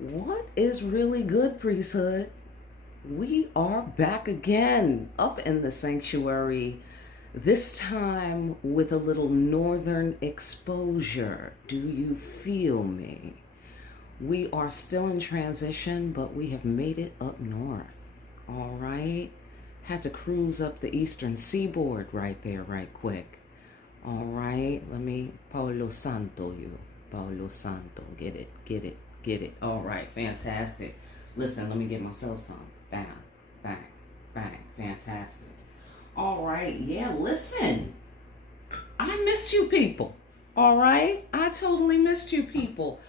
What is really good, Priesthood? We are back again up in the sanctuary, this time with a little northern exposure. Do you feel me? We are still in transition, but we have made it up north. All right? Had to cruise up the eastern seaboard right there, right quick. All right, let me Paulo Santo you. Paulo Santo. Get it, get it, get it. All right, fantastic. Listen, let me get myself some. Bang, bang, bang. Fantastic. All right, yeah, listen. I missed you people. All right? I totally missed you people.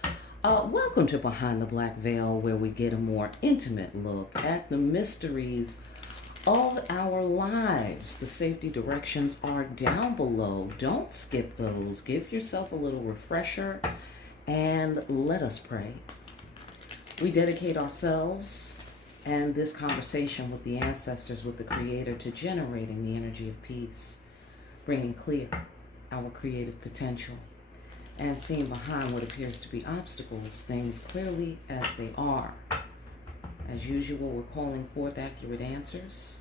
Welcome to Behind the Black Veil, where we get a more intimate look at the mysteries of our lives. The safety directions are down below. Don't skip those. Give yourself a little refresher and let us pray. We dedicate ourselves and this conversation with the ancestors, with the Creator, to generating the energy of peace, bringing clear our creative potential, and seeing behind what appears to be obstacles, things clearly as they are. As usual, we're calling forth accurate answers,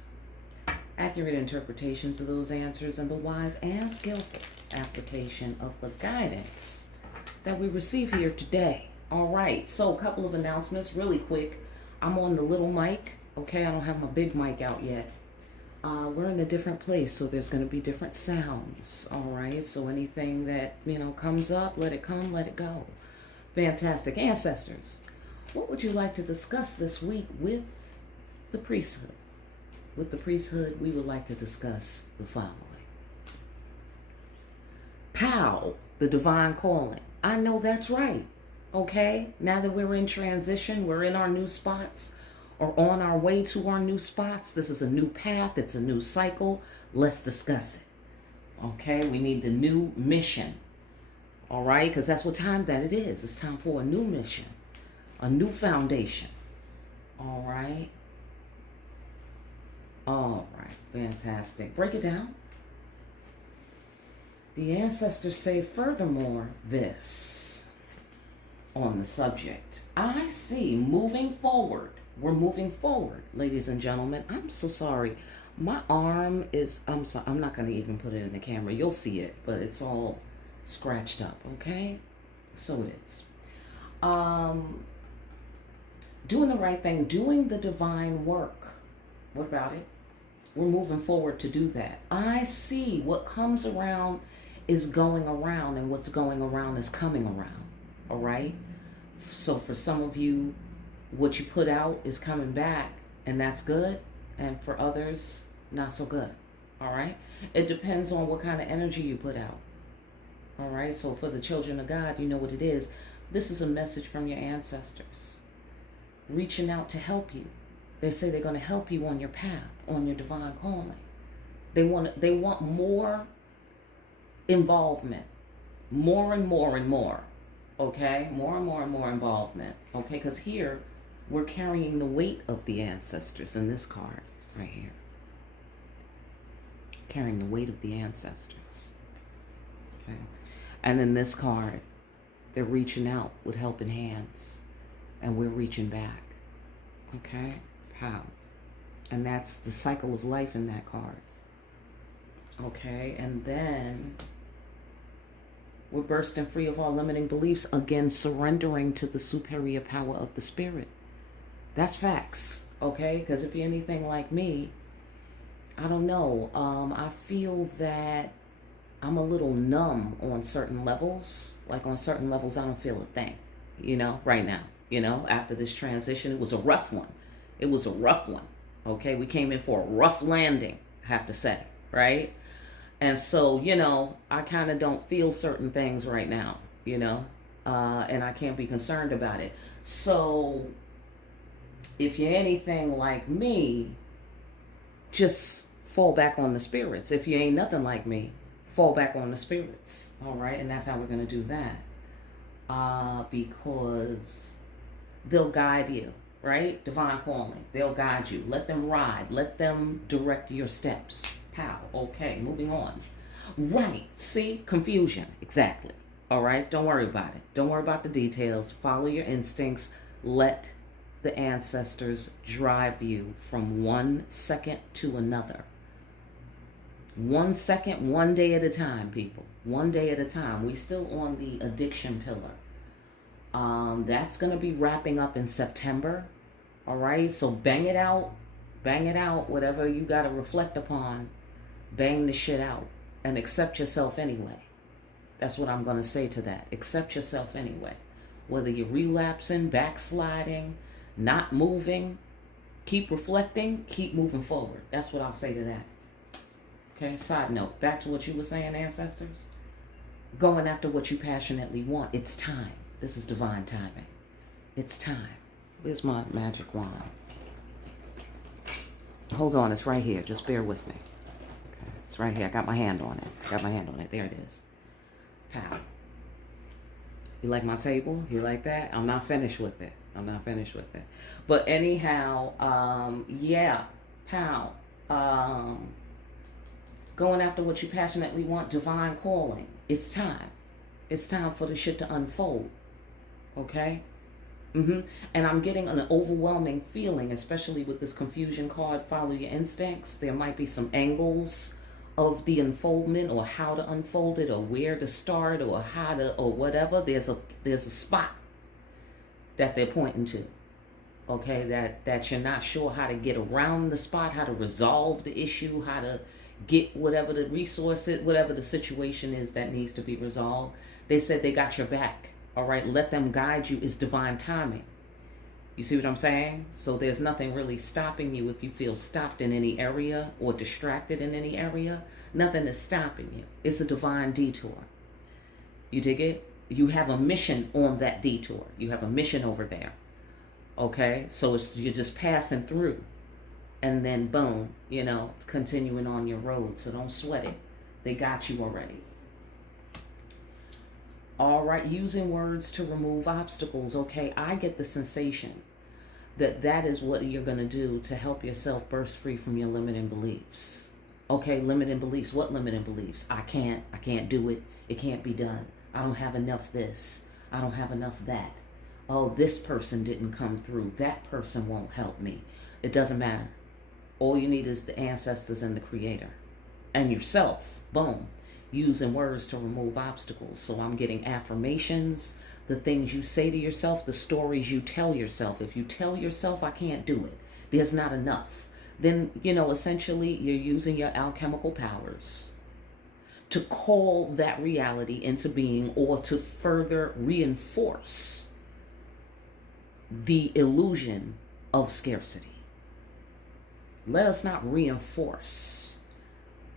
accurate interpretations of those answers, and the wise and skillful application of the guidance that we receive here today. All right, so a couple of announcements really quick. I'm on the little mic, okay? I don't have my big mic out yet. We're in a different place, so there's going to be different sounds, all right? So anything that, comes up, let it come, let it go. Fantastic. Ancestors, what would you like to discuss this week with the priesthood? With the priesthood, we would like to discuss the following. POW, the divine calling. I know that's right, okay? Now that we're in transition, we're in our new spots, or on our way to our new spots. This is a new path, it's a new cycle. Let's discuss it, okay? We need the new mission, all right? Because that's what time that it is. It's time for a new mission, a new foundation, all right? All right, fantastic. Break it down. The ancestors say furthermore this on the subject. I see moving forward. We're moving forward, ladies and gentlemen. I'm so sorry. My arm is, I'm not going to even put it in the camera. You'll see it, but it's all scratched up, okay? So it is. Doing the right thing, doing the divine work. What about it? We're moving forward to do that. I see what comes around is going around, and what's going around is coming around, all right? So for some of you, what you put out is coming back, and that's good. And for others, not so good, all right? It depends on what kind of energy you put out, all right? So for the children of God, you know what it is. This is a message from your ancestors, reaching out to help you. They say they're going to help you on your path, on your divine calling. They want more involvement, more and more and more, okay? More and more and more involvement, okay? Because here, we're carrying the weight of the ancestors in this card right here. Carrying the weight of the ancestors, okay? And in this card, they're reaching out with helping hands, and we're reaching back, okay? How? And that's the cycle of life in that card. Okay, and then we're bursting free of all limiting beliefs, again surrendering to the superior power of the spirit. That's facts, okay? Because if you're anything like me, I don't know, I feel that I'm a little numb on certain levels. Like on certain levels, I don't feel a thing, right now. After this transition, it was a rough one. It was a rough one, okay? We came in for a rough landing, I have to say, right? And so, I kind of don't feel certain things right now, and I can't be concerned about it. So if you're anything like me, just fall back on the spirits. If you ain't nothing like me, fall back on the spirits, all right? And that's how we're going to do that, because they'll guide you. Right? Divine calling. They'll guide you. Let them ride. Let them direct your steps. Pow. Okay, moving on. Right. See? Confusion. Exactly. All right? Don't worry about it. Don't worry about the details. Follow your instincts. Let the ancestors drive you from 1 second to another. 1 second, one day at a time, people. One day at a time. We still on the addiction pillar. That's going to be wrapping up in September. All right. So bang it out. Bang it out. Whatever you got to reflect upon, bang the shit out and accept yourself anyway. That's what I'm going to say to that. Accept yourself anyway. Whether you're relapsing, backsliding, not moving, keep reflecting, keep moving forward. That's what I'll say to that. Okay, side note, back to what you were saying, ancestors. Going after what you passionately want. It's time. This is divine timing. It's time. Where's my magic wand? Hold on, it's right here. Just bear with me. Okay, it's right here. I got my hand on it. There it is. Pow. You like my table? You like that? I'm not finished with it. But anyhow, yeah. Pow. Going after what you passionately want, divine calling. It's time. It's time for the shit to unfold. Okay? And I'm getting an overwhelming feeling, especially with this confusion card, follow your instincts. There might be some angles of the unfoldment, or how to unfold it, or where to start, or how to, or whatever. There's a spot that they're pointing to. Okay, that you're not sure how to get around the spot, how to resolve the issue, how to get whatever the resource is, whatever the situation is that needs to be resolved. They said they got your back. All right, let them guide you. Is divine timing. You see what I'm saying? So there's nothing really stopping you if you feel stopped in any area or distracted in any area. Nothing is stopping you. It's a divine detour. You dig it? You have a mission on that detour. You have a mission over there. Okay? So you're just passing through. And then boom, continuing on your road. So don't sweat it. They got you already. All right, using words to remove obstacles. Okay, I get the sensation that is what you're going to do to help yourself burst free from your limiting beliefs. Okay, limiting beliefs. What limiting beliefs? I can't do it. It can't be done. I don't have enough this. I don't have enough that. Oh, this person didn't come through. That person won't help me. It doesn't matter. All you need is the ancestors and the creator and yourself. Boom. Using words to remove obstacles. So I'm getting affirmations, the things you say to yourself, the stories you tell yourself. If you tell yourself, I can't do it, there's not enough, then, essentially you're using your alchemical powers to call that reality into being, or to further reinforce the illusion of scarcity. Let us not reinforce,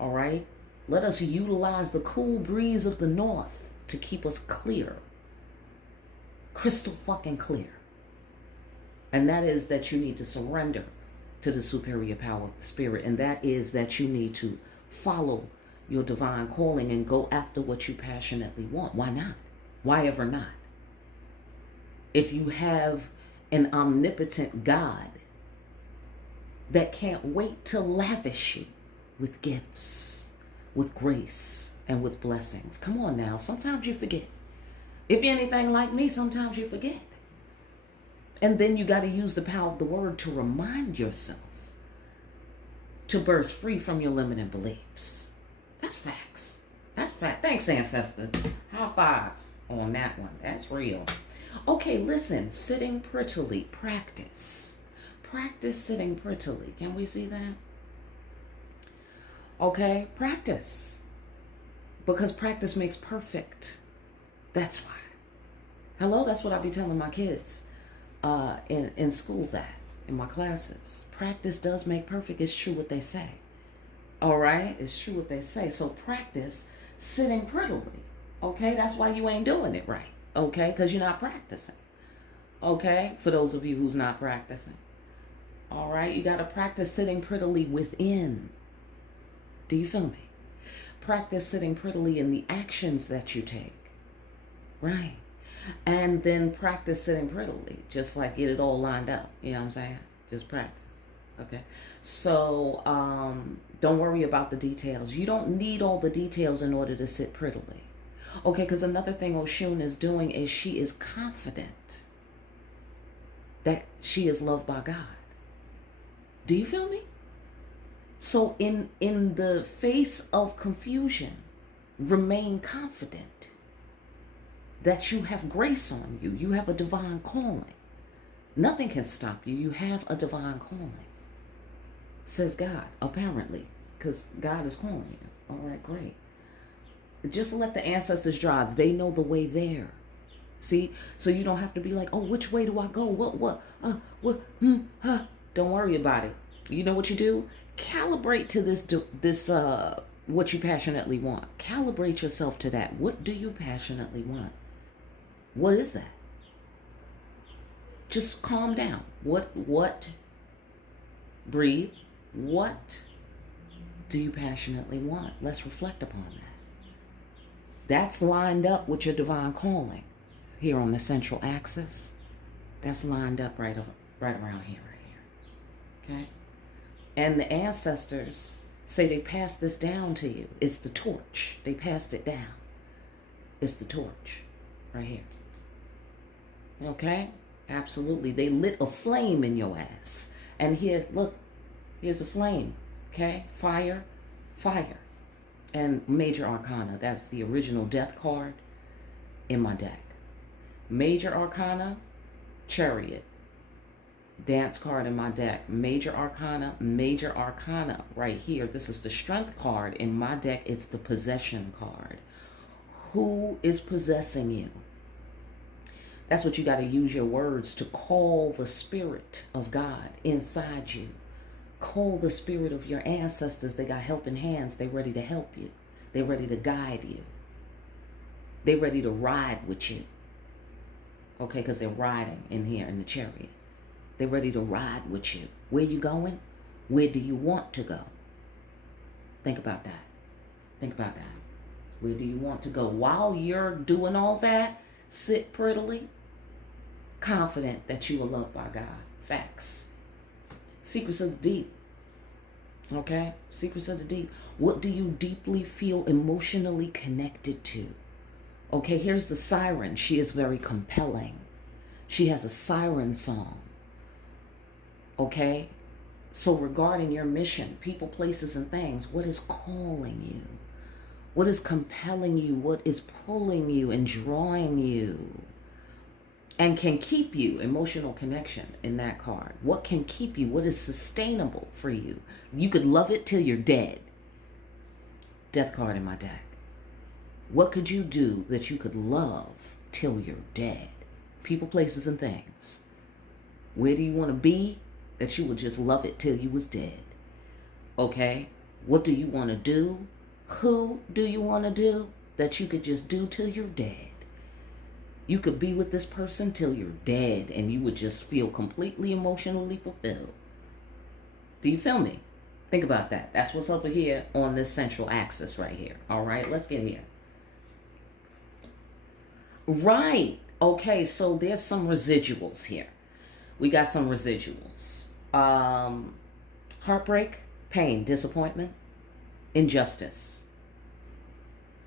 all right? Let us utilize the cool breeze of the north to keep us clear. Crystal fucking clear. And that is that you need to surrender to the superior power of the spirit. And that is that you need to follow your divine calling and go after what you passionately want. Why not? Why ever not? If you have an omnipotent God that can't wait to lavish you with gifts, with grace, and with blessings. Come on now. Sometimes you forget. If you're anything like me, sometimes you forget. And then you got to use the power of the word to remind yourself to burst free from your limiting beliefs. That's facts. That's fact. Thanks, ancestors. High five on that one. That's real. Okay, listen. Sitting prettily. Practice. Practice sitting prettily. Can we see that? Okay, practice. Because practice makes perfect. That's why. Hello, that's what I be telling my kids in school, that in my classes. Practice does make perfect. It's true what they say. All right? It's true what they say. So practice sitting prettily. Okay? That's why you ain't doing it right. Okay? Because you're not practicing. Okay? For those of you who's not practicing. All right? You got to practice sitting prettily within. Do you feel me? Practice sitting prettily in the actions that you take. Right. And then practice sitting prettily. Just like get it all lined up. You know what I'm saying? Just practice. Okay. So don't worry about the details. You don't need all the details in order to sit prettily. Okay, because another thing Oshun is doing is she is confident that she is loved by God. Do you feel me? So in the face of confusion, remain confident that you have grace on you. You have a divine calling. Nothing can stop you. You have a divine calling, says God, apparently, because God is calling you. All right, great. Just let the ancestors drive. They know the way there. See? So you don't have to be like, oh, which way do I go? Don't worry about it. You know what you do? Calibrate to this what you passionately want. Calibrate yourself to that. What do you passionately want? What is that? Just calm down. What? Breathe. What do you passionately want? Let's reflect upon that. That's lined up with your divine calling here on the central axis. That's lined up right around here, okay? And the ancestors say they passed this down to you. It's the torch. They passed it down. It's the torch right here. Okay? Absolutely. They lit a flame in your ass. And here, look, here's a flame. Okay? Fire, fire. And Major Arcana. That's the original death card in my deck. Major Arcana, Chariot. Dance card in my deck. Major Arcana right here. This is the Strength card in my deck. It's the Possession card. Who is possessing you? That's what you got to use your words to call the spirit of God inside you. Call the spirit of your ancestors. They got helping hands. They ready to help you. They ready to guide you. They ready to ride with you. Okay, because they're riding in here in the chariot. They're ready to ride with you. Where you going? Where do you want to go? Think about that. Think about that. Where do you want to go? While you're doing all that, sit prettily, confident that you are loved by God. Facts. Secrets of the deep. Okay? Secrets of the deep. What do you deeply feel emotionally connected to? Okay, here's the siren. She is very compelling. She has a siren song. Okay? So regarding your mission, people, places, and things, what is calling you? What is compelling you? What is pulling you and drawing you? And can keep you, emotional connection in that card. What can keep you? What is sustainable for you? You could love it till you're dead. Death card in my deck. What could you do that you could love till you're dead? People, places, and things. Where do you want to be that you would just love it till you was dead? Okay? What do you want to do? Who do you want to do that you could just do till you're dead? You could be with this person till you're dead and you would just feel completely emotionally fulfilled. Do you feel me? Think about that. That's what's up here on this central axis right here. All right, let's get here. Right. Okay, so there's some residuals here. We got some residuals. Heartbreak, pain, disappointment, injustice,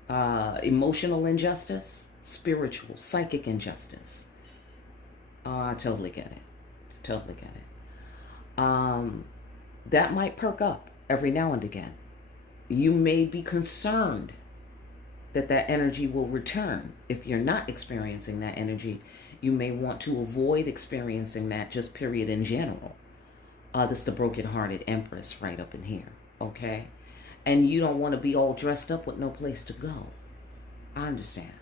emotional injustice, spiritual, psychic injustice. I totally get it. Totally get it. That might perk up every now and again. You may be concerned that energy will return. If you're not experiencing that energy, you may want to avoid experiencing that, just period, in general. This is the broken-hearted empress right up in here, okay? And you don't want to be all dressed up with no place to go. I understand.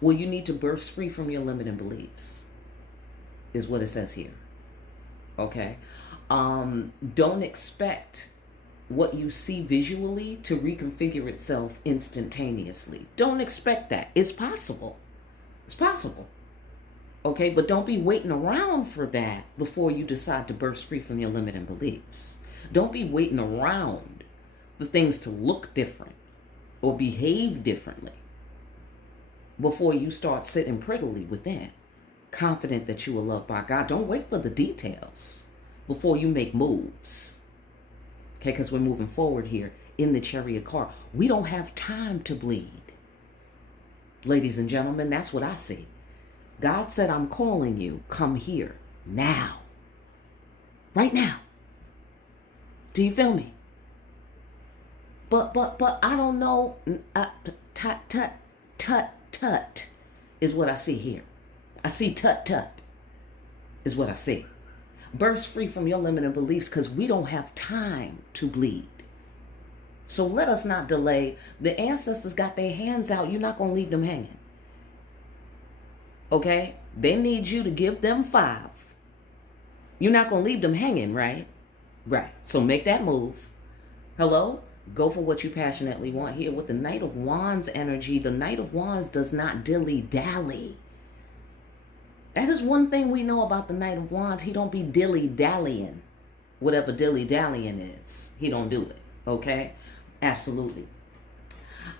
Well, you need to burst free from your limiting beliefs, is what it says here, okay? Don't expect what you see visually to reconfigure itself instantaneously. Don't expect that. It's possible. It's possible. Okay, but don't be waiting around for that before you decide to burst free from your limiting beliefs. Don't be waiting around for things to look different or behave differently before you start sitting prettily within, confident that you are loved by God. Don't wait for the details before you make moves. Okay, because we're moving forward here in the chariot car. We don't have time to bleed. Ladies and gentlemen, that's what I see. God said, I'm calling you. Come here now. Right now. Do you feel me? But I don't know. Tut, tut, tut, tut is what I see here. I see tut, tut is what I see. Burst free from your limiting beliefs, because we don't have time to bleed. So let us not delay. The ancestors got their hands out. You're not going to leave them hanging. Okay? They need you to give them 5. You're not going to leave them hanging, right? Right. So make that move. Hello? Go for what you passionately want here. With the Knight of Wands energy, the Knight of Wands does not dilly-dally. That is one thing we know about the Knight of Wands. He don't be dilly-dallying. Whatever dilly-dallying is, he don't do it. Okay? Absolutely.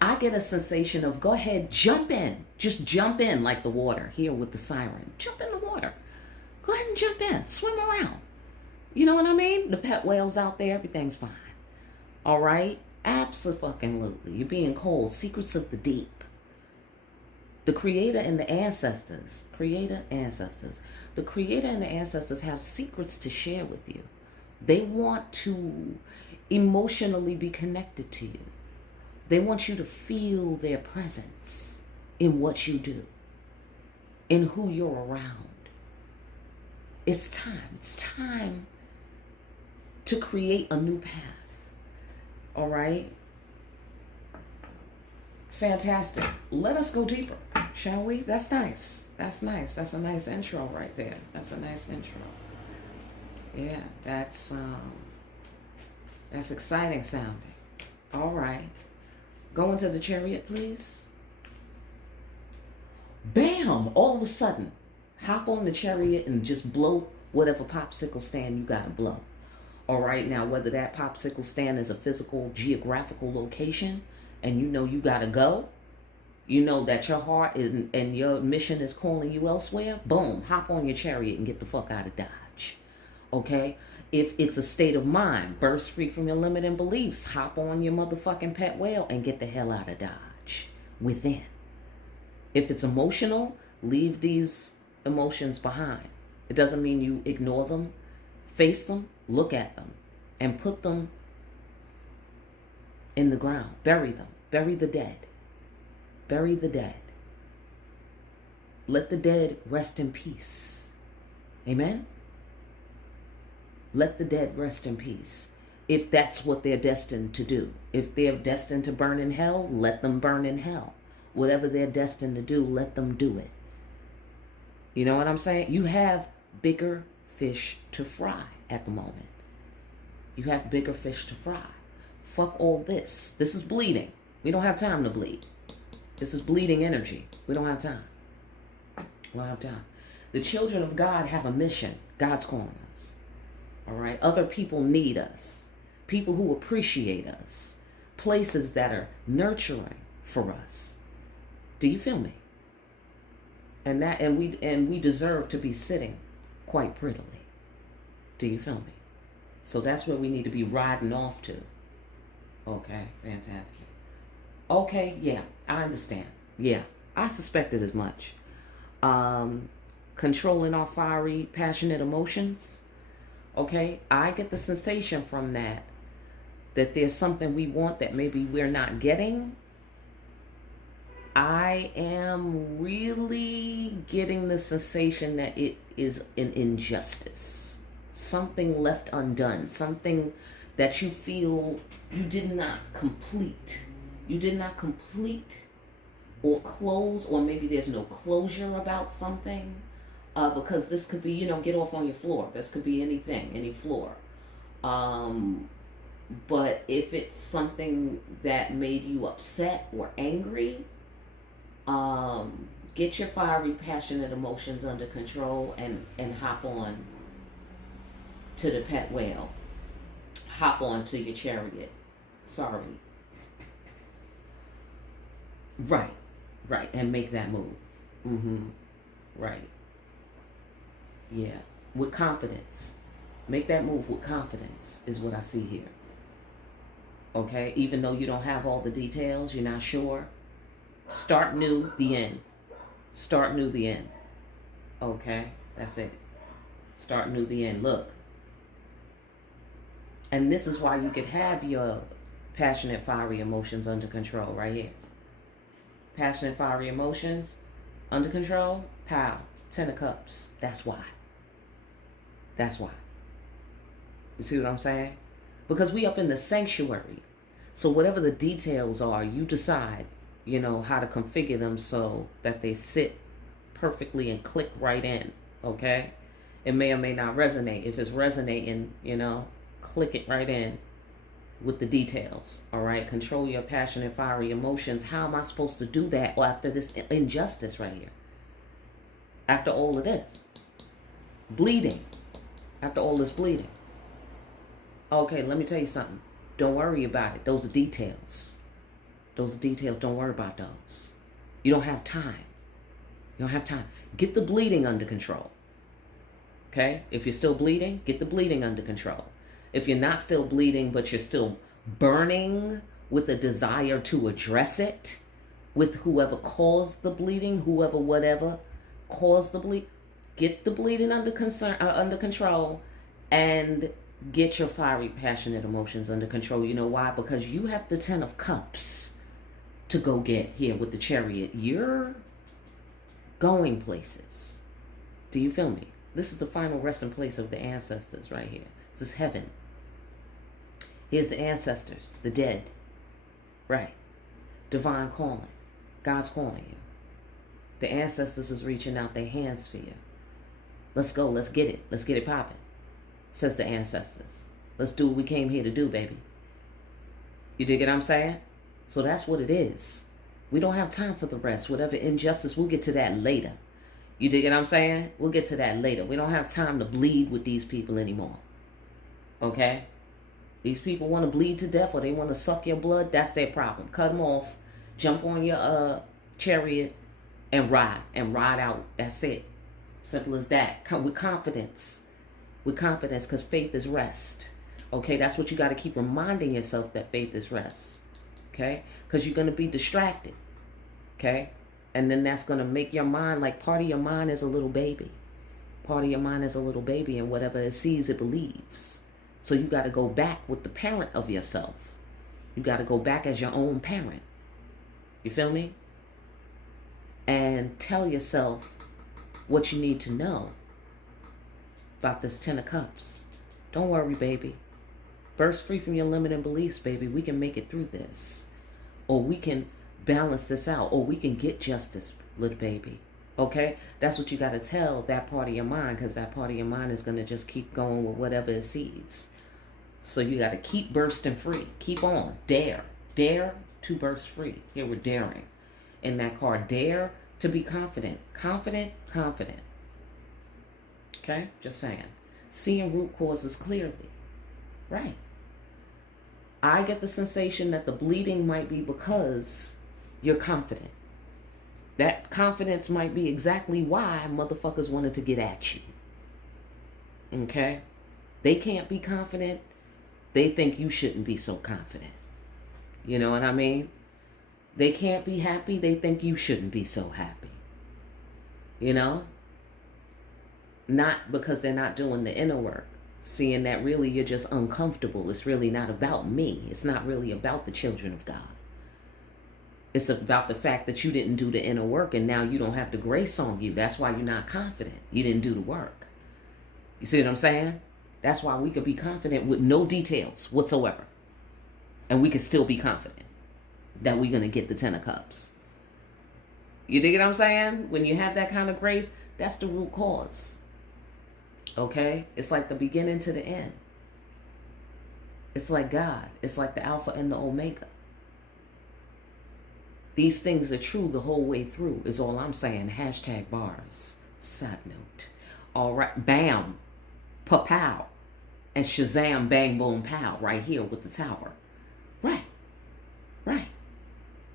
I get a sensation of, go ahead, jump in. Just jump in like the water here with the siren. Jump in the water. Go ahead and jump in. Swim around. You know what I mean? The pet whales out there, everything's fine. All right? Absolutely. You're being cold. Secrets of the deep. The Creator and the ancestors. The Creator and the ancestors have secrets to share with you. They want to emotionally be connected to you. They want you to feel their presence in what you do, in who you're around. It's time to create a new path. All right? Fantastic. Let us go deeper, shall we? That's nice. That's nice. That's a nice intro right there. That's a nice intro. Yeah, that's exciting sounding. All right. Go into the Chariot, please. Bam! All of a sudden, hop on the Chariot and just blow whatever popsicle stand you gotta blow. All right, now whether that popsicle stand is a physical, geographical location, and you know you gotta go, you know that your heart and your mission is calling you elsewhere, boom, hop on your Chariot and get the fuck out of Dodge. Okay? If it's a state of mind, burst free from your limiting beliefs, hop on your motherfucking pet whale and get the hell out of Dodge within. If it's emotional, leave these emotions behind. It doesn't mean you ignore them. Face them, look at them, and put them in the ground. Bury them. Bury the dead. Bury the dead. Let the dead rest in peace. Amen? Let the dead rest in peace. If that's what they're destined to do. If they're destined to burn in hell, let them burn in hell. Whatever they're destined to do, let them do it. You know what I'm saying? You have bigger fish to fry at the moment. You have bigger fish to fry. Fuck all this. This is bleeding. We don't have time to bleed. This is bleeding energy. We don't have time. We don't have time. The children of God have a mission. God's calling us. All right? Other people need us. People who appreciate us. Places that are nurturing for us. Do you feel me? And we deserve to be sitting quite prettily. Do you feel me? So that's where we need to be riding off to. Okay, fantastic. Okay, yeah, I understand. Yeah, I suspected as much. Controlling our fiery, passionate emotions. Okay, I get the sensation from that there's something we want that maybe we're not getting. I am really getting the sensation that it is an injustice. Something left undone. Something that you feel you did not complete. You did not complete or close, or maybe there's no closure about something. Because this could be, get off on your floor. This could be anything, any floor. But if it's something that made you upset or angry, get your fiery, passionate emotions under control and hop on to the pet whale. Hop on to your Chariot. Sorry. Right. And make that move. Right. Yeah. With confidence. Make that move with confidence is what I see here. Okay? Even though you don't have all the details, you're not sure. Start new, the end. Start new, the end. Okay, that's it. Start new the end. Look. And this is why you could have your passionate, fiery emotions under control right here. Passionate, fiery emotions under control. Pow. 10 of Cups. That's why. That's why. You see what I'm saying? Because we up in the sanctuary. So whatever the details are, you decide, how to configure them so that they sit perfectly and click right in. Okay? It may or may not resonate. If it's resonating, click it right in with the details. All right? Control your passionate, fiery emotions. How am I supposed to do that after this injustice right here? After all of this. Bleeding. After all this bleeding. Okay, let me tell you something. Don't worry about it. Those are details. Those are details. Don't worry about those. You don't have time. You don't have time. Get the bleeding under control. Okay? If you're still bleeding, get the bleeding under control. If you're not still bleeding, but you're still burning with a desire to address it, with whoever caused the bleeding, whoever, whatever caused the bleed, get the bleeding under control, and get your fiery, passionate emotions under control. You know why? Because you have the 10 of Cups to go get here with the Chariot. You're going places. Do you feel me? This is the final resting place of the ancestors right here. This is heaven. Here's the ancestors, the dead. Right. Divine calling. God's calling you. The ancestors is reaching out their hands for you. Let's go. Let's get it. Let's get it popping, says the ancestors. Let's do what we came here to do, baby. You dig what I'm saying? So that's what it is. We don't have time for the rest. Whatever injustice, we'll get to that later. You dig what I'm saying? We'll get to that later. We don't have time to bleed with these people anymore. Okay? These people want to bleed to death or they want to suck your blood. That's their problem. Cut them off. Jump on your chariot and ride. And ride out. That's it. Simple as that. With confidence. With confidence, because faith is rest. Okay? That's what you got to keep reminding yourself, that faith is rest. Okay? Because you're going to be distracted. Okay? And then that's going to make your mind, like part of your mind is a little baby. Part of your mind is a little baby, and whatever it sees, it believes. So you got to go back with the parent of yourself. You got to go back as your own parent. You feel me? And tell yourself what you need to know about this 10 of Cups. Don't worry, baby. Burst free from your limiting beliefs, baby. We can make it through this. Or we can balance this out. Or we can get justice, little baby. Okay? That's what you got to tell that part of your mind, because that part of your mind is going to just keep going with whatever it sees. So you got to keep bursting free. Keep on. Dare. Dare to burst free. Here we're daring. In that card, dare to be confident. Confident, confident. Okay? Just saying. Seeing root causes clearly. Right. I get the sensation that the bleeding might be because you're confident. That confidence might be exactly why motherfuckers wanted to get at you. Okay? They can't be confident. They think you shouldn't be so confident. You know what I mean? They can't be happy. They think you shouldn't be so happy. You know? Not because they're not doing the inner work. Seeing that really you're just uncomfortable. It's really not about me. It's not really about the children of God. It's about the fact that you didn't do the inner work, and now you don't have the grace on you. That's why you're not confident. You didn't do the work. You see what I'm saying? That's why we could be confident with no details whatsoever. And we could still be confident that we're going to get the 10 of Cups. You dig what I'm saying? When you have that kind of grace, that's the root cause. Okay? It's like the beginning to the end. It's like God. It's like the Alpha and the Omega. These things are true the whole way through, is all I'm saying. Hashtag bars. Side note. All right. Bam. Pa-pow. And Shazam, bang, boom, pow. Right here with the tower. Right. Right.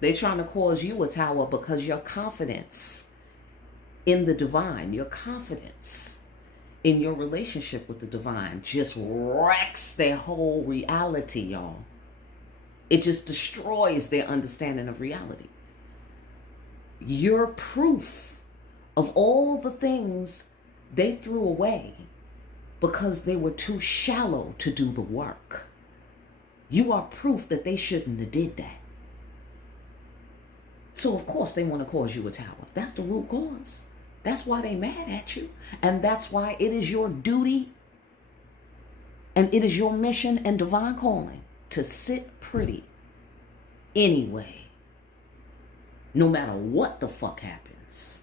They're trying to cause you a tower because your confidence in the divine, your confidence in your relationship with the divine just wrecks their whole reality, y'all. It just destroys their understanding of reality. You're proof Of all the things they threw away because they were too shallow to do the work, you are proof that they shouldn't have did that. So of course they want to cause you a tower. That's the root cause. That's why they mad at you. And that's why it is your duty and it is your mission and divine calling to sit pretty anyway. No matter what the fuck happens,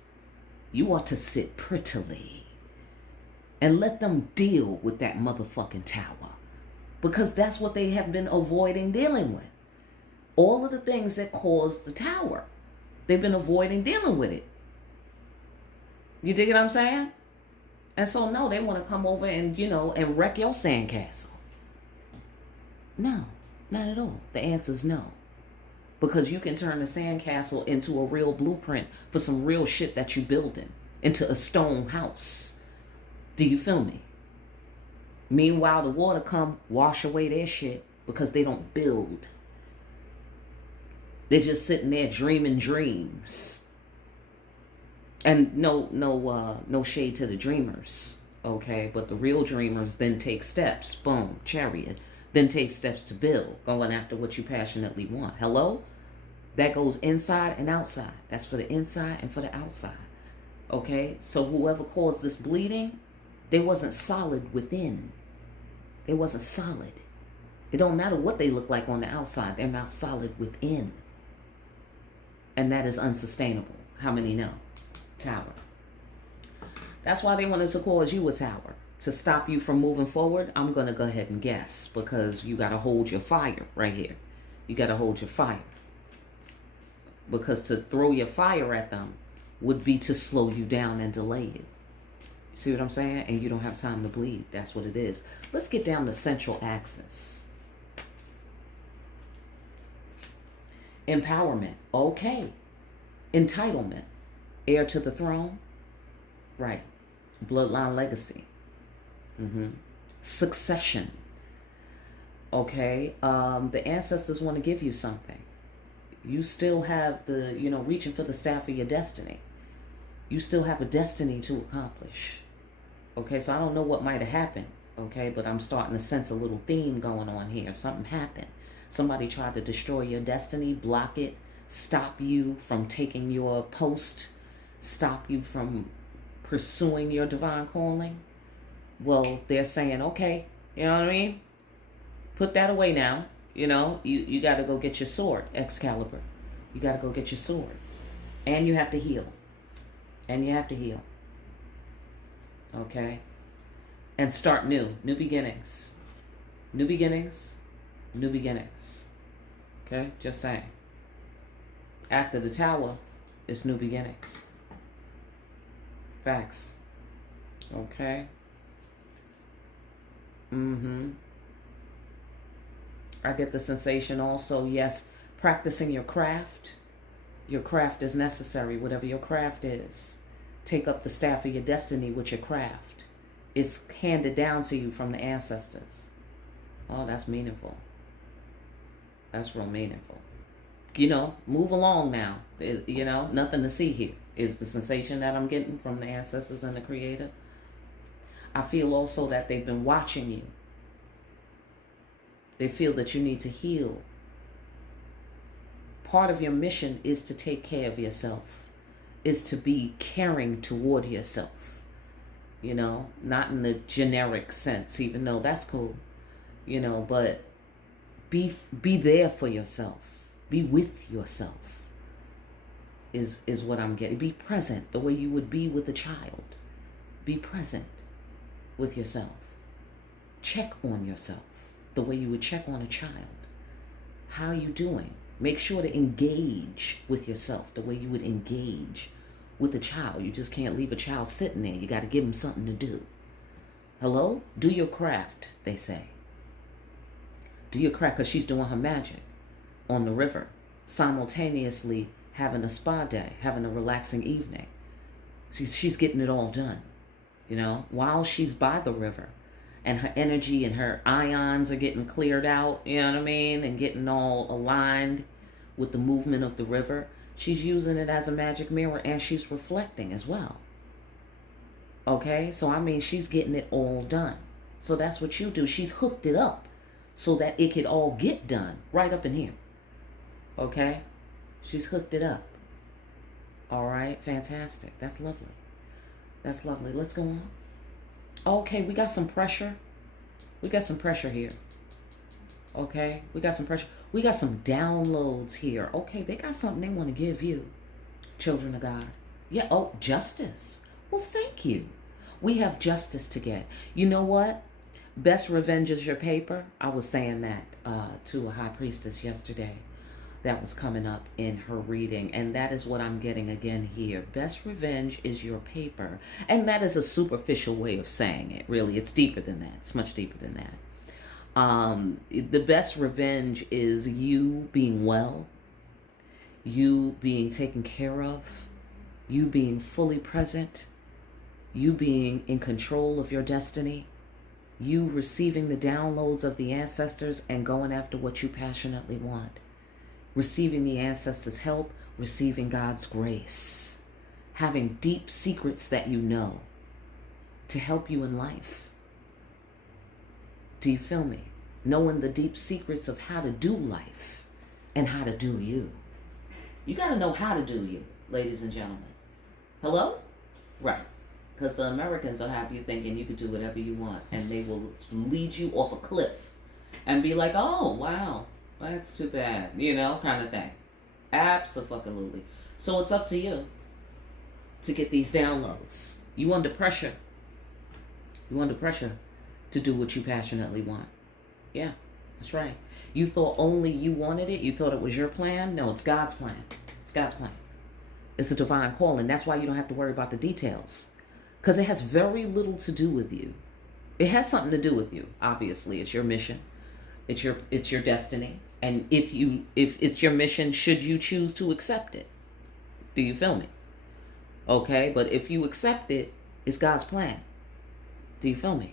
you ought to sit prettily and let them deal with that motherfucking tower, because that's what they have been avoiding dealing with. All of the things that caused the tower, they've been avoiding dealing with it. You dig what I'm saying? And so no, they want to come over and, and wreck your sandcastle. No, not at all. The answer is no. Because you can turn the sandcastle into a real blueprint for some real shit that you building, into a stone house. Do you feel me? Meanwhile, the water come wash away their shit because they don't build. They're just sitting there dreaming dreams. And no shade to the dreamers, okay? But the real dreamers then take steps, boom, chariot, then take steps to build, going after what you passionately want. Hello? That goes inside and outside. That's for the inside and for the outside, okay? So whoever caused this bleeding, they wasn't solid within. They wasn't solid. It don't matter what they look like on the outside. They're not solid within. And that is unsustainable. How many know? Tower. That's why they wanted to cause you a tower, to stop you from moving forward. I'm going to go ahead and guess, because you got to hold your fire right here. You got to hold your fire. Because to throw your fire at them would be to slow you down and delay you. See what I'm saying? And you don't have time to bleed. That's what it is. Let's get down to central axis. Empowerment. Okay. Entitlement. Heir to the throne. Right. Bloodline legacy. Succession. Okay. The ancestors want to give you something. You still have the, reaching for the staff of your destiny. You still have a destiny to accomplish. Okay, so I don't know what might have happened. Okay, but I'm starting to sense a little theme going on here. Something happened. Somebody tried to destroy your destiny, block it, stop you from taking your post, stop you from pursuing your divine calling. Well, they're saying, okay, you know what I mean? Put that away now. You got to go get your sword, Excalibur. You got to go get your sword. And you have to heal. Okay? And start new. New beginnings. New beginnings. New beginnings. Okay? Just saying. After the tower, it's new beginnings. Facts. Okay? I get the sensation also, yes, practicing your craft. Your craft is necessary, whatever your craft is. Take up the staff of your destiny with your craft. It's handed down to you from the ancestors. Oh, that's meaningful. That's real meaningful. Move along now. Nothing to see here is the sensation that I'm getting from the ancestors and the Creator. I feel also that they've been watching you. They feel that you need to heal. Part of your mission is to take care of yourself, is to be caring toward yourself. Not in the generic sense, even though that's cool, but be there for yourself. Be with yourself is what I'm getting. Be present the way you would be with a child. Be present with yourself. Check on yourself the way you would check on a child. How are you doing? Make sure to engage with yourself the way you would engage with a child. You just can't leave a child sitting there. You got to give them something to do. Hello? Do your craft, they say. Do your craft, because she's doing her magic on the river, simultaneously having a spa day, having a relaxing evening. She's getting it all done, while she's by the river. And her energy and her ions are getting cleared out, and getting all aligned with the movement of the river. She's using it as a magic mirror, and she's reflecting as well. Okay, so I mean, she's getting it all done. So that's what you do. She's hooked it up so that it could all get done right up in here. Okay, she's hooked it up. All right, fantastic. That's lovely. That's lovely. Let's go on. Okay, we got some pressure. We got some pressure here. Okay, we got some pressure. We got some downloads here. Okay, they got something they want to give you, children of God. Yeah, oh, justice. Well, thank you. We have justice to get. You know what? Best revenge is your paper. I was saying that to a high priestess yesterday. That was coming up in her reading, and that is what I'm getting again here. Best revenge is your paper. And that is a superficial way of saying it, really. It's deeper than that. It's much deeper than that. The best revenge is you being well, you being taken care of, you being fully present, you being in control of your destiny, you receiving the downloads of the ancestors and going after what you passionately want, receiving the ancestors' help, receiving God's grace, having deep secrets that you know to help you in life. Do you feel me? Knowing the deep secrets of how to do life and how to do you. You got to know how to do you, ladies and gentlemen. Hello? Right. Because the Americans will have you thinking you can do whatever you want, and they will lead you off a cliff and be like, oh, wow, that's too bad, you know, kind of thing. Absolutely. So it's up to you to get these downloads. You under pressure. You under pressure to do what you passionately want. Yeah, that's right. You thought only you wanted it. You thought it was your plan. No, it's God's plan. It's God's plan. It's a divine calling. That's why you don't have to worry about the details, because it has very little to do with you. It has something to do with you. Obviously, it's your mission. It's your destiny. And if it's your mission, should you choose to accept it? Do you feel me? Okay, but if you accept it, it's God's plan. Do you feel me?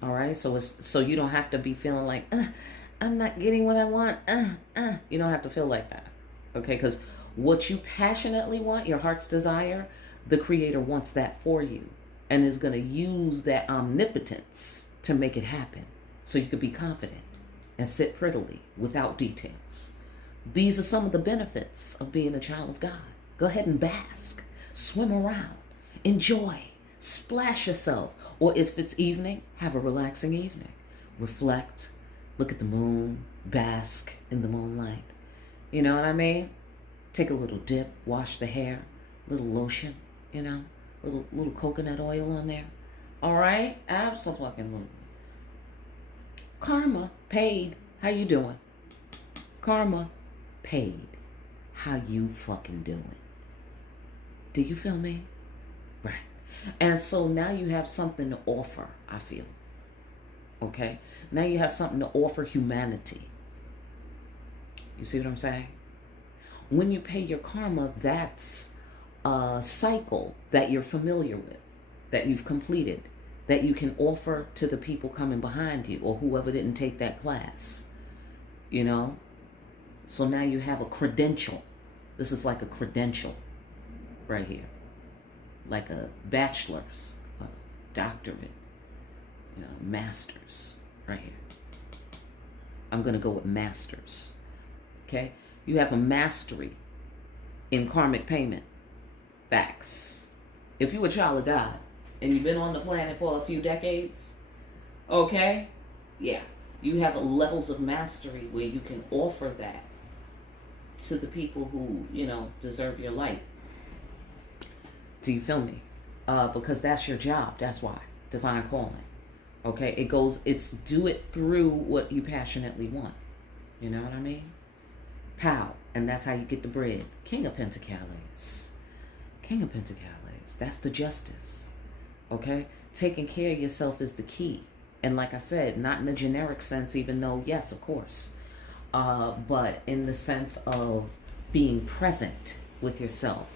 All right, so you don't have to be feeling like, I'm not getting what I want. You don't have to feel like that, okay? Because what you passionately want, your heart's desire, the Creator wants that for you, and is going to use that omnipotence to make it happen, so you could be confident and sit prettily without details. These are some of the benefits of being a child of God. Go ahead and bask, swim around, enjoy, splash yourself. Or if it's evening, have a relaxing evening. Reflect, look at the moon, bask in the moonlight. You know what I mean? Take a little dip, wash the hair, little lotion, you know, little coconut oil on there. All right? Absolutely. Karma paid. How you doing? Karma paid. How you fucking doing? Do you feel me? Right. And so now you have something to offer, I feel. Okay? Now you have something to offer humanity. You see what I'm saying? When you pay your karma, that's a cycle that you're familiar with, that you've completed, that you can offer to the people coming behind you or whoever didn't take that class. You know? So now you have a credential. This is like a credential right here. Like a bachelor's, a doctorate, you know, master's right here. I'm going to go with master's. Okay? You have a mastery in karmic payment. Facts. If you're a child of God and you've been on the planet for a few decades, okay? Yeah. You have levels of mastery where you can offer that to the people who, you know, deserve your light. Do you feel me? Because that's your job. That's why. Divine calling. Okay? It's do it through what you passionately want. You know what I mean? Pow. And that's how you get the bread. King of Pentacles. King of Pentacles. That's the justice. Okay? Taking care of yourself is the key. And like I said, not in the generic sense, even though, yes, of course. But in the sense of being present with yourself.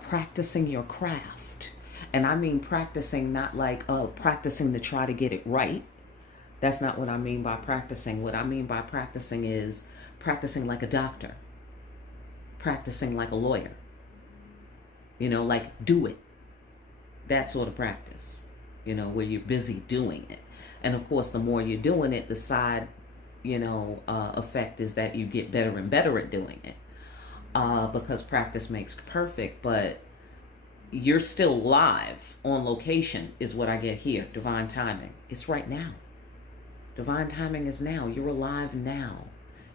Practicing your craft. And I mean practicing not like practicing to try to get it right. That's not what I mean by practicing. What I mean by practicing is practicing like a doctor. practicing like a lawyer. Like do it. That sort of practice, where you're busy doing it. And of course, the more you're doing it, the side, effect is that you get better and better at doing it, because practice makes perfect. But you're still live on location, is what I get here. Divine timing. It's right now. Divine timing is now. You're alive now.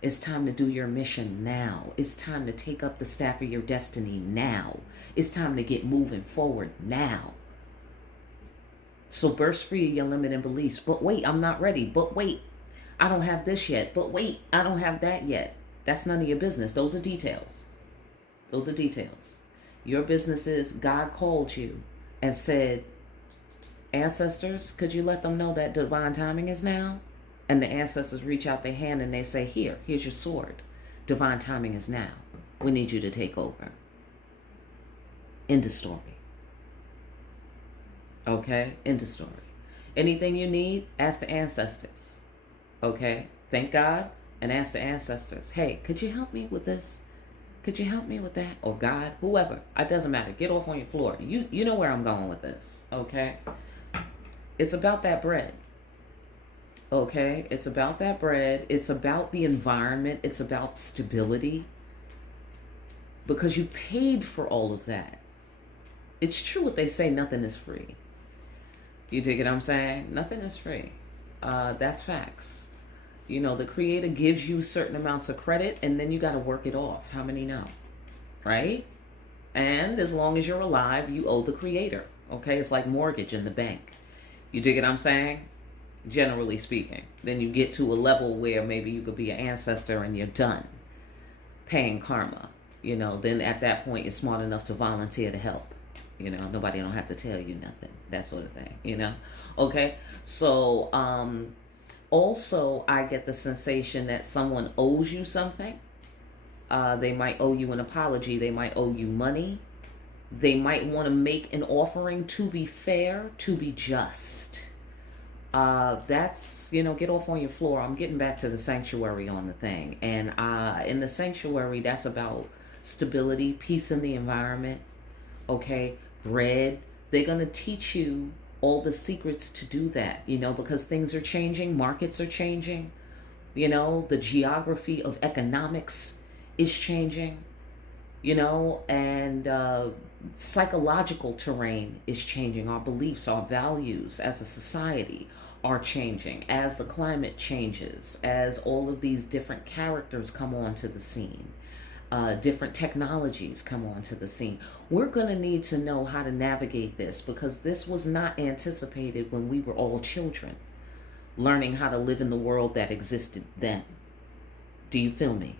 It's time to do your mission now. It's time to take up the staff of your destiny now. It's time to get moving forward now. So burst free of your limiting beliefs. But wait, I'm not ready. But wait, I don't have this yet. But wait, I don't have that yet. That's none of your business. Those are details. Those are details. Your business is God called you and said, ancestors, could you let them know that divine timing is now? And the ancestors reach out their hand and they say, here's your sword. Divine timing is now. We need you to take over. End of story. Okay? End of story. Anything you need, ask the ancestors. Okay? Thank God and ask the ancestors. Hey, could you help me with this? Could you help me with that? Or God, whoever. It doesn't matter. Get off on your floor. You know where I'm going with this. Okay? It's about that bread. Okay, it's about that bread. It's about the environment. It's about stability. Because you've paid for all of that. It's true what they say, nothing is free. You dig what I'm saying? Nothing is free. That's facts. The Creator gives you certain amounts of credit, and then you got to work it off. How many know? Right? And as long as you're alive, you owe the Creator. Okay, it's like mortgage in the bank. You dig what I'm saying? Generally speaking. Then you get to a level where maybe you could be an ancestor and you're done paying karma. Then at that point you're smart enough to volunteer to help. Nobody don't have to tell you nothing. That sort of thing, Okay? So, also I get the sensation that someone owes you something. They might owe you an apology. They might owe you money. They might want to make an offering to be fair, to be just. That's, get off on your floor. I'm getting back to the sanctuary on the thing. And in the sanctuary, that's about stability, peace in the environment. Okay, bread. They're going to teach you all the secrets to do that, because things are changing. Markets are changing. The geography of economics is changing, and psychological terrain is changing. Our beliefs, our values as a society are changing as the climate changes, as all of these different characters come onto the scene, different technologies come onto the scene. We're going to need to know how to navigate this, because this was not anticipated when we were all children, learning how to live in the world that existed then. Do you feel me?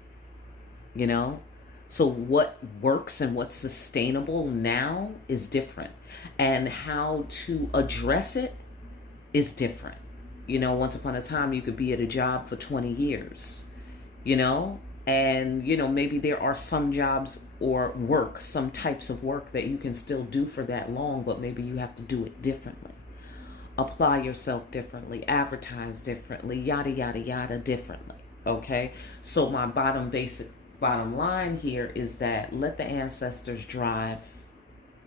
So what works and what's sustainable now is different. And how to address it is different. Once upon a time, you could be at a job for 20 years, and, maybe there are some jobs or work, some types of work that you can still do for that long, but maybe you have to do it differently. Apply yourself differently, advertise differently, yada, yada, yada, differently. Okay? So my bottom line here is that let the ancestors drive.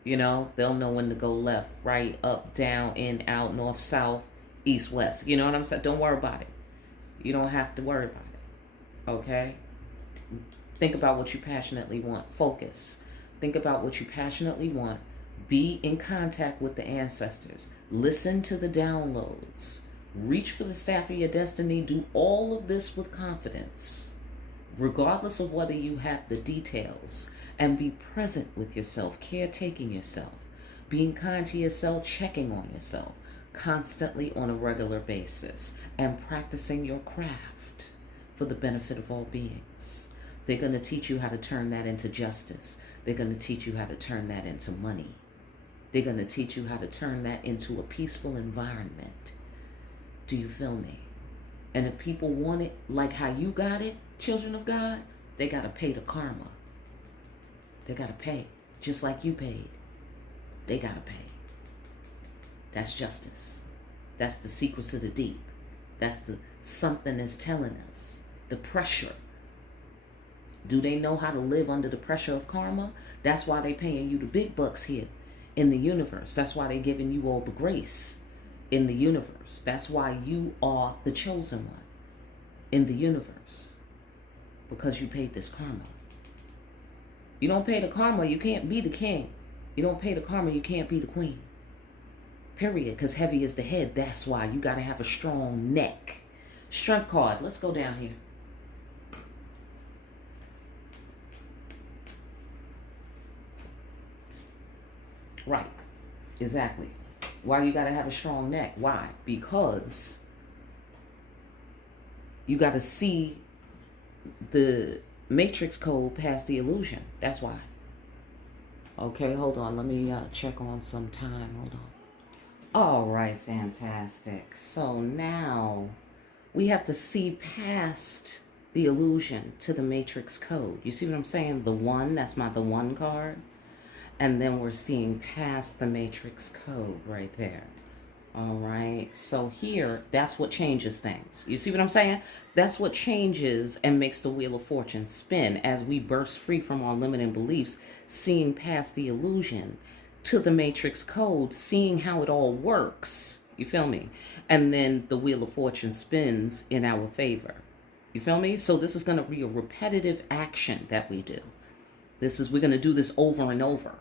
They'll know when to go left, right, up, down, in, out, north, south, east, west. You know what I'm saying? Don't worry about it. You don't have to worry about it. Okay? Think about what you passionately want. Focus. Think about what you passionately want. Be in contact with the ancestors. Listen to the downloads. Reach for the staff of your destiny. Do all of this with confidence, regardless of whether you have the details. And be present with yourself, caretaking yourself, being kind to yourself, checking on yourself constantly on a regular basis, and practicing your craft for the benefit of all beings. They're going to teach you how to turn that into justice. They're going to teach you how to turn that into money. They're going to teach you how to turn that into a peaceful environment. Do you feel me? And if people want it like how you got it, children of God, they got to pay the karma. They got to pay, just like you paid. They got to pay. That's justice. That's the secrets of the deep. That's the something that's telling us. The pressure. Do they know how to live under the pressure of karma? That's why they paying you the big bucks here in the universe. That's why they giving you all the grace in the universe. That's why you are the chosen one in the universe, because you paid this karma. You don't pay the karma, you can't be the king. You don't pay the karma, you can't be the queen. Period. Because heavy is the head. That's why you got to have a strong neck. Strength card. Let's go down here. Right. Exactly. Why you got to have a strong neck? Why? Because you got to see the matrix code past the illusion. That's why. Okay, hold on. Let me check on some time. Hold on. All right, fantastic. So now we have to see past the illusion to the matrix code. You see what I'm saying? The one, that's the one card. And then we're seeing past the matrix code right there. All right. So here, that's what changes things. You see what I'm saying? That's what changes and makes the wheel of fortune spin as we burst free from our limiting beliefs, seeing past the illusion to the matrix code, seeing how it all works. You feel me? And then the wheel of fortune spins in our favor. You feel me? So this is going to be a repetitive action that we do. We're going to do this over and over,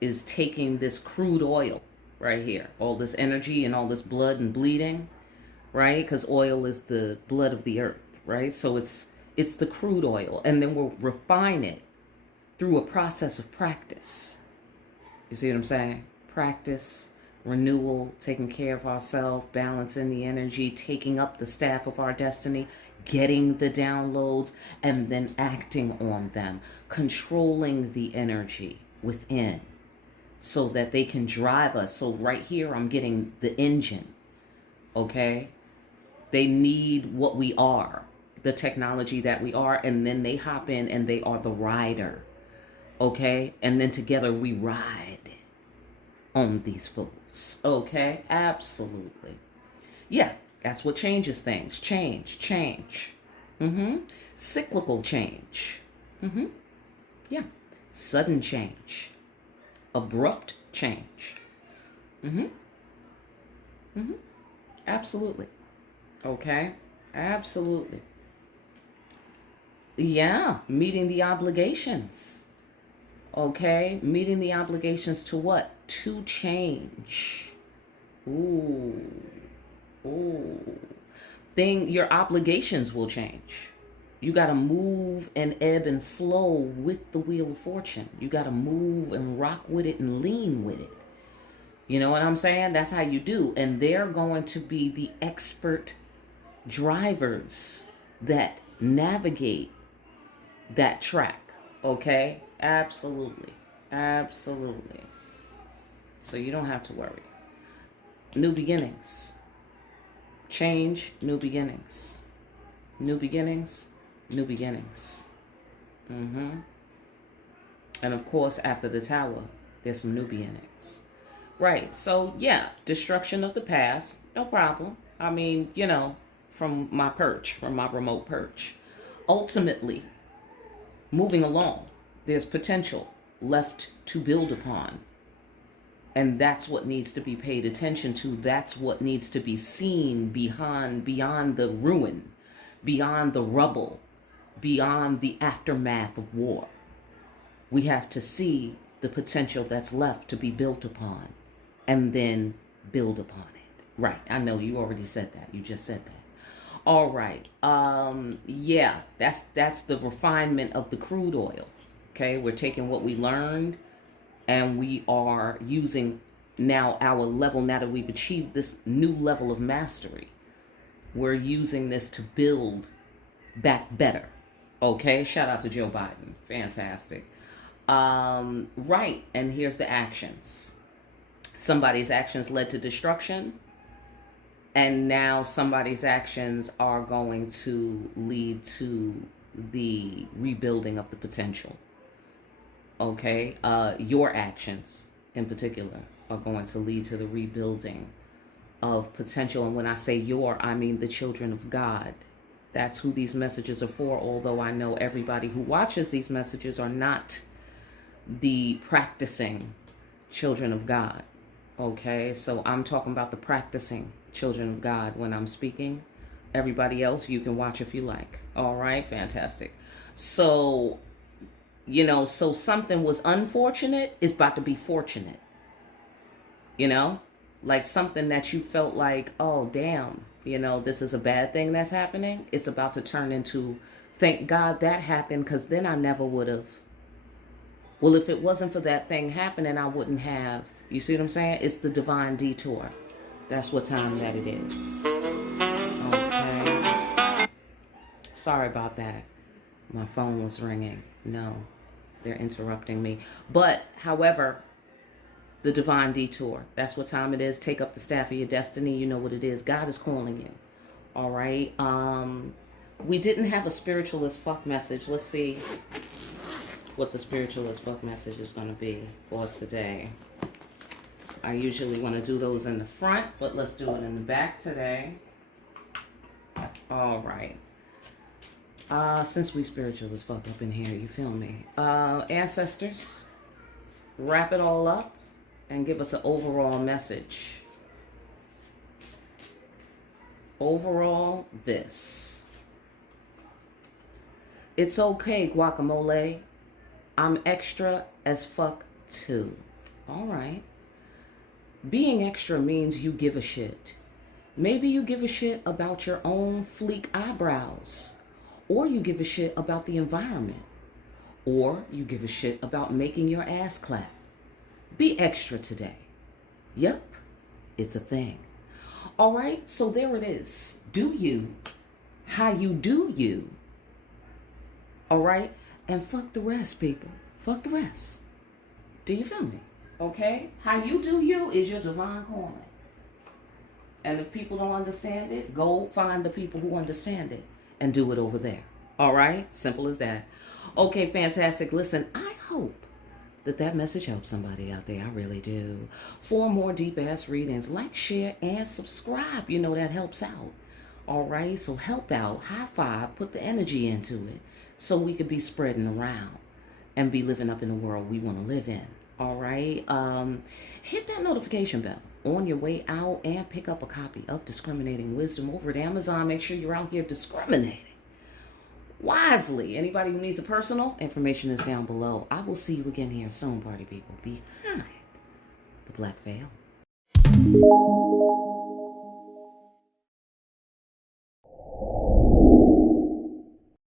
is taking this crude oil right here, all this energy and all this blood and bleeding, right? Because oil is the blood of the earth, right? So it's the crude oil, and then we'll refine it through a process of practice. You see what I'm saying? Practice, renewal, taking care of ourselves, balancing the energy, taking up the staff of our destiny, getting the downloads, and then acting on them, controlling the energy within so that they can drive us. So right here, I'm getting the engine, okay? They need what we are, the technology that we are, and then they hop in and they are the rider, okay? And then together we ride on these fools, okay? Absolutely. Yeah, that's what changes things. Change. Cyclical change. Yeah. Sudden change. Abrupt change. Absolutely. Okay? Absolutely. Yeah, meeting the obligations. Okay? Meeting the obligations to what? To change. Ooh. Your obligations will change. You got to move and ebb and flow with the wheel of fortune. You got to move and rock with it and lean with it. You know what I'm saying? That's how you do. And they're going to be the expert drivers that navigate that track. Okay? Absolutely. Absolutely. So you don't have to worry. New beginnings. Change, new beginnings. New beginnings, new beginnings. And of course, after the tower, there's some new beginnings. Right, so yeah, destruction of the past, no problem. I mean, from my perch, from my remote perch. Ultimately, moving along, there's potential left to build upon. And that's what needs to be paid attention to. That's what needs to be seen beyond the ruin, beyond the rubble, beyond the aftermath of war. We have to see the potential that's left to be built upon and then build upon it. Right. I know you already said that. You just said that. All right. Yeah, that's the refinement of the crude oil. Okay. We're taking what we learned, and we are using now our level, now that we've achieved this new level of mastery, we're using this to build back better. Okay, shout out to Joe Biden. Fantastic. Right, and here's the actions. Somebody's actions led to destruction, and now somebody's actions are going to lead to the rebuilding of the potential. Okay, your actions in particular are going to lead to the rebuilding of potential. And when I say your, I mean the children of God That's who these messages are for, although I know everybody who watches these messages are not the practicing children of God. Okay, so I'm talking about the practicing children of God when I'm speaking. Everybody else, you can watch if you like. All right, fantastic. So, so something was unfortunate is about to be fortunate. Like something that you felt like, oh, damn, this is a bad thing that's happening. It's about to turn into, thank God that happened, because then I never would have. Well, if it wasn't for that thing happening, I wouldn't have. You see what I'm saying? It's the divine detour. That's what time that it is. Okay. Sorry about that. My phone was ringing. No, they're interrupting me. But, however, the divine detour. That's what time it is. Take up the staff of your destiny. You know what it is. God is calling you. All right. We didn't have a spiritualist fuck message. Let's see what the spiritualist fuck message is going to be for today. I usually want to do those in the front, but let's do it in the back today. All right. Since we spiritualists fuck up in here, you feel me? Ancestors, wrap it all up and give us an overall message. Overall, this. It's okay, guacamole. I'm extra as fuck too. All right. Being extra means you give a shit. Maybe you give a shit about your own fleek eyebrows. Or you give a shit about the environment. Or you give a shit about making your ass clap. Be extra today. Yep, it's a thing. All right, so there it is. Do you, how you do you. All right, and fuck the rest, people. Fuck the rest. Do you feel me? Okay, how you do you is your divine calling. And if people don't understand it, go find the people who understand it and do it over there. All right, simple as that. Okay, fantastic. Listen, I hope that message helps somebody out there. I really do. For more deep-ass readings, like, share, and subscribe. That helps out. All right? So help out. High five. Put the energy into it so we could be spreading around and be living up in the world we want to live in. All right? Hit that notification bell on your way out and pick up a copy of Discriminating Wisdom over at Amazon. Make sure you're out here discriminating wisely. Anybody who needs a personal, information is down below. I will see you again here soon, party people, behind the black veil.